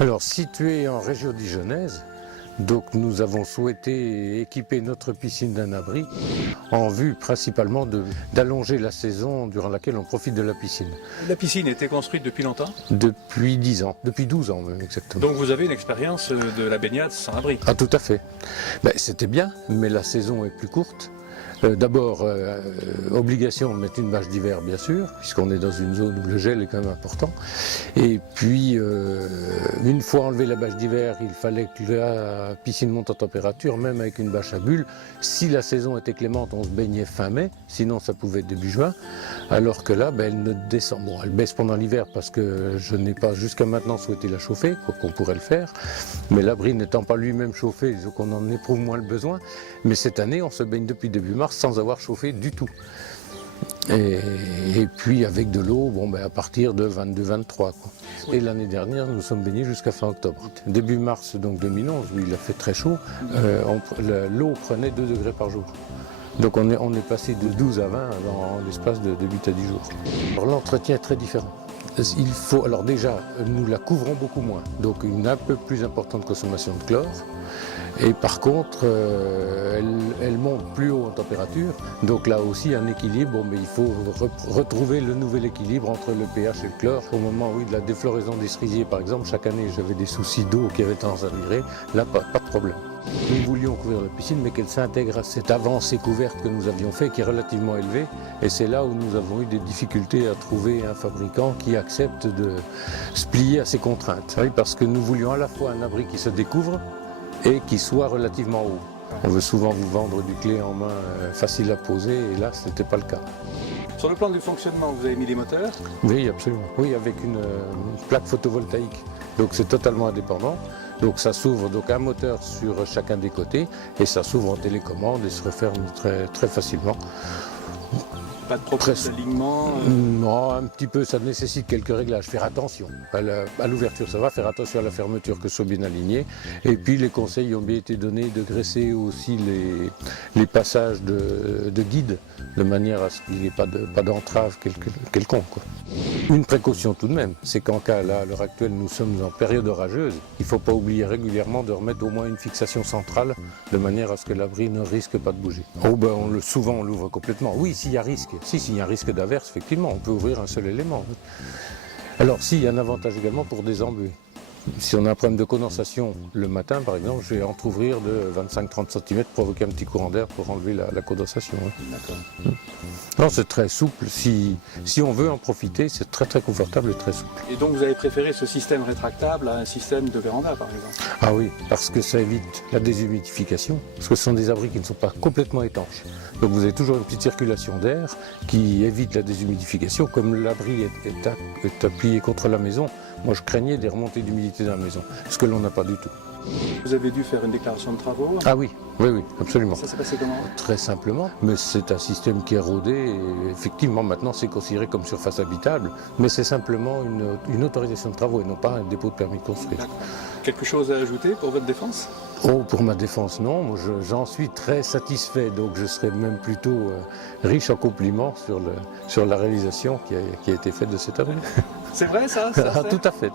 Alors, situé en région dijonnaise, donc nous avons souhaité équiper notre piscine d'un abri en vue principalement d'allonger la saison durant laquelle on profite de la piscine. La piscine était construite depuis longtemps? Depuis 10 ans, depuis 12 ans même exactement. Donc vous avez une expérience de la baignade sans abri? Ah tout à fait. C'était bien, mais la saison est plus courte. D'abord, obligation de mettre une bâche d'hiver, bien sûr, puisqu'on est dans une zone où le gel est quand même important. Et puis, une fois enlevé la bâche d'hiver, il fallait que la piscine monte en température, même avec une bâche à bulles. Si la saison était clémente, on se baignait fin mai, sinon ça pouvait être début juin. Alors que là, elle ne descend. Bon, elle baisse pendant l'hiver parce que je n'ai pas jusqu'à maintenant souhaité la chauffer, quoi qu'on pourrait le faire. Mais l'abri n'étant pas lui-même chauffé, donc on en éprouve moins le besoin. Mais cette année, on se baigne depuis début mars sans avoir chauffé du tout. Et puis avec de l'eau, à partir de 22-23. Et l'année dernière, nous sommes baignés jusqu'à fin octobre. Début mars donc 2011, où il a fait très chaud, l'eau prenait 2 degrés par jour. Donc on est passé de 12 à 20 dans l'espace de 8 à 10 jours. Alors l'entretien est très différent. Alors déjà, nous la couvrons beaucoup moins, donc une un peu plus importante consommation de chlore. Et par contre, elle monte plus haut en température, donc là aussi un équilibre, mais il faut retrouver le nouvel équilibre entre le pH et le chlore. Au moment de la défloraison des cerisiers par exemple, chaque année j'avais des soucis d'eau qui avaient tendance à virer, là pas de problème. Nous voulions couvrir la piscine, mais qu'elle s'intègre à cette avancée couverte que nous avions fait, qui est relativement élevée. Et c'est là où nous avons eu des difficultés à trouver un fabricant qui accepte de se plier à ces contraintes. Oui, parce que nous voulions à la fois un abri qui se découvre et qui soit relativement haut. On veut souvent vous vendre du clé en main facile à poser, et là, ce n'était pas le cas. Sur le plan du fonctionnement, vous avez mis des moteurs? Oui, absolument. Oui, avec une plaque photovoltaïque. Donc c'est totalement indépendant. Donc ça s'ouvre, un moteur sur chacun des côtés, et ça s'ouvre en télécommande et se referme très, très facilement. Pas de problème d'alignement? Non, un petit peu, ça nécessite quelques réglages. Faire attention. À l'ouverture, ça va, faire attention à la fermeture, que ce soit bien aligné. Et puis, les conseils ont bien été donnés de graisser aussi les passages de guide, de manière à ce qu'il n'y ait pas d'entrave quelconque, quoi. Une précaution tout de même, c'est qu'en cas, là, à l'heure actuelle, nous sommes en période orageuse. Il ne faut pas oublier régulièrement de remettre au moins une fixation centrale, de manière à ce que l'abri ne risque pas de bouger. Souvent, on l'ouvre complètement. Oui, s'il y a risque. S'il y a un risque d'averse, effectivement, on peut ouvrir un seul élément. Alors, il y a un avantage également pour des embûches. Si on a un problème de condensation le matin, par exemple, je vais entrouvrir de 25-30 cm, provoquer un petit courant d'air pour enlever la condensation. D'accord. Non, c'est très souple. Si on veut en profiter, c'est très très confortable et très souple. Et donc vous avez préféré ce système rétractable à un système de véranda, par exemple? Ah oui, parce que ça évite la déshumidification, parce que ce sont des abris qui ne sont pas complètement étanches. Donc vous avez toujours une petite circulation d'air qui évite la déshumidification. Comme l'abri est appuyé contre la maison, moi je craignais des remontées d'humidité dans la maison, ce que l'on n'a pas du tout. Vous avez dû faire une déclaration de travaux? Ah oui, absolument. Ça s'est passé comment? Très simplement, mais c'est un système qui est rodé et effectivement maintenant c'est considéré comme surface habitable, mais c'est simplement une autorisation de travaux et non pas un dépôt de permis de construire. Quelque chose à ajouter pour votre défense? Oh, pour ma défense, non. Moi, j'en suis très satisfait, donc je serais même plutôt riche en compliments sur la réalisation qui a été faite de cet abri. C'est vrai ça? Tout à fait.